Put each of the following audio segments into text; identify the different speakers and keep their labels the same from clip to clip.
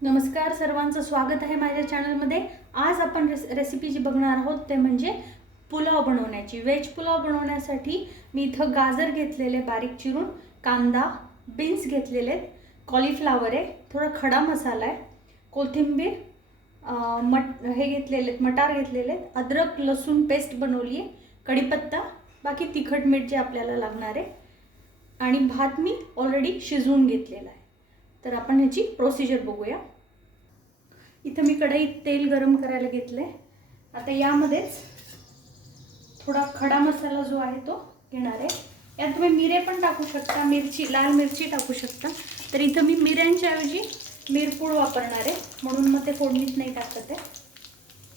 Speaker 1: नमस्कार सर्वांचं स्वागत आहे माझ्या चॅनलमध्ये. आज आपण रेस रेसिपी जी बघणार आहोत ते म्हणजे पुलाव बनवण्याची. व्हेज पुलाव बनवण्यासाठी मी इथं गाजर घेतलेले बारीक चिरून कांदा बीन्स घेतलेले आहेत कॉलीफ्लावर आहे थोडा खडा मसाला आहे कोथिंबीर मट हे घेतलेले आहेत मटार घेतलेले आहेत अद्रक लसूण पेस्ट बनवली आहे कढीपत्ता बाकी तिखट मीठ जे आपल्याला लागणार आहे आणि भात मी ऑलरेडी शिजवून घेतलेला आहे. तर आपण ह्याची प्रोसिजर बघूया. इथं मी कढईत तेल गरम करायला घेतलं आहे आता यामध्येच थोडा खडा मसाला जो आहे तो घेणार आहे. यात तुम्ही मिरे पण टाकू शकता मिरची लाल मिरची टाकू शकता. तर इथं मी मिऱ्यांच्या ऐवजी मिरपूड वापरणार आहे. म्हणून मग ते फोडणीत नाही टाकत आहे.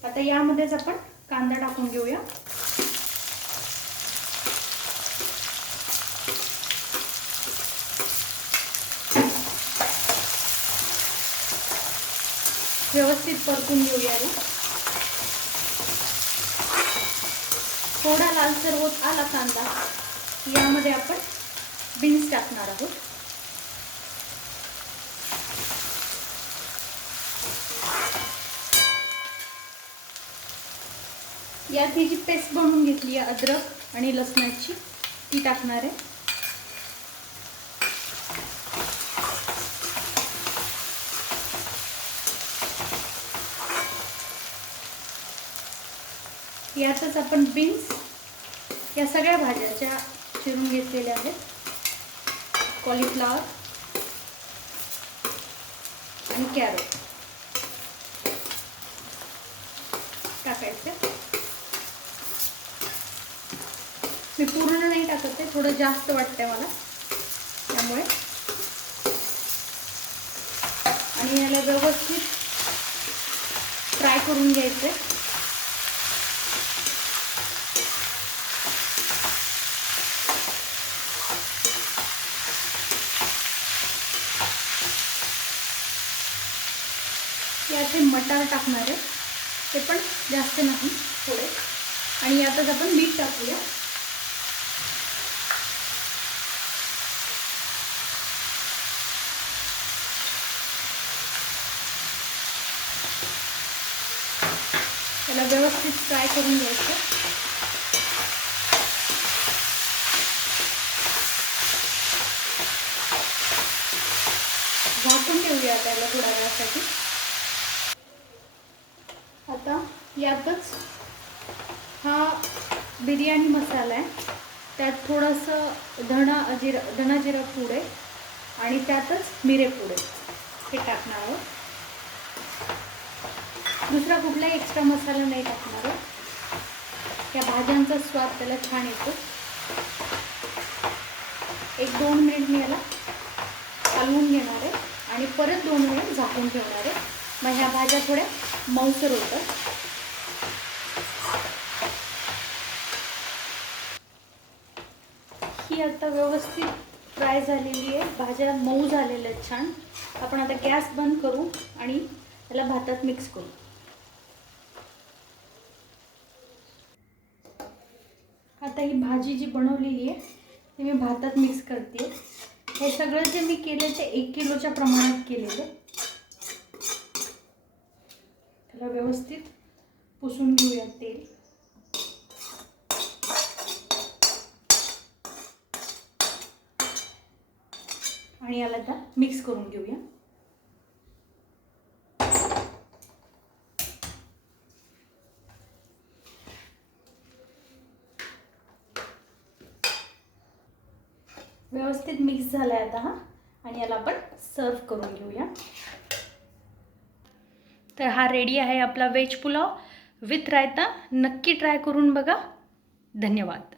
Speaker 1: आता यामध्येच आपण कांदा टाकून घेऊया. व्यवस्थित परतून घेऊया थोडा लालसर होत आला कांदा यामध्ये आपण बीन्स टाकणार आहोत. यात ही जी पेस्ट बनवून घेतली आहे अद्रक आणि लसणाची ती टाकणार आहे. यातच आपण बीन्स या सगळ्या भाज्याच्या चिरून घेतलेल्या आहेत. कॉलीफ्लावर आणि कॅरोट टाकायचे. मी पूर्ण नाही टाकत ते थोडं जास्त वाटतंय मला. त्यामुळे. आणि याला व्यवस्थित फ्राय करून घ्यायचं याचे मटार टाकणार आहे. ते पण जास्त नाही थोडे. आणि यातच आपण मीठ टाकूया. त्याला व्यवस्थित फ्राय करून घ्यायचं. झाकून ठेवूया त्याला थोड्या वेळासाठी. आता यातच हा बिर्याणी मसाला आहे. त्यात थोडंसं धणा जिरा धणा जिरा पूड आहे आणि त्यातच मिरे पूड आहे. हे टाकणार आहोत. दुसरा कुठलाही एक्स्ट्रा मसाला नाही टाकणार आहोत. त्या भाज्यांचा स्वाद त्याला छान येतो. एक दोन मिनिट मी याला हलवून घेणार आहे आणि परत दोन मिनिट झाकून ठेवणार आहे. मग ह्या भाज्या थोड्या मऊसर होतं. ही आता व्यवस्थित फ्राय झालेली आहे. भाज्या मऊ झालेल्या आहेत छान. आपण आता गॅस बंद करू आणि त्याला भातात मिक्स करू. आता ही भाजी जी बनवलेली आहे ती मी भातात मिक्स करते. हे सगळं जे मी केले ते एक किलोच्या प्रमाणात केलेले. त्याला व्यवस्थित पुसून घेऊया तेल. आणि याला आता मिक्स करून घेऊया. व्यवस्थित मिक्स झाला आहे आता हा. आणि याला आपण सर्व करून घेऊया. तर हा रेडी आहे आपला व्हेज पुलाव. विथ रायता नक्की ट्राय करून बघा. धन्यवाद.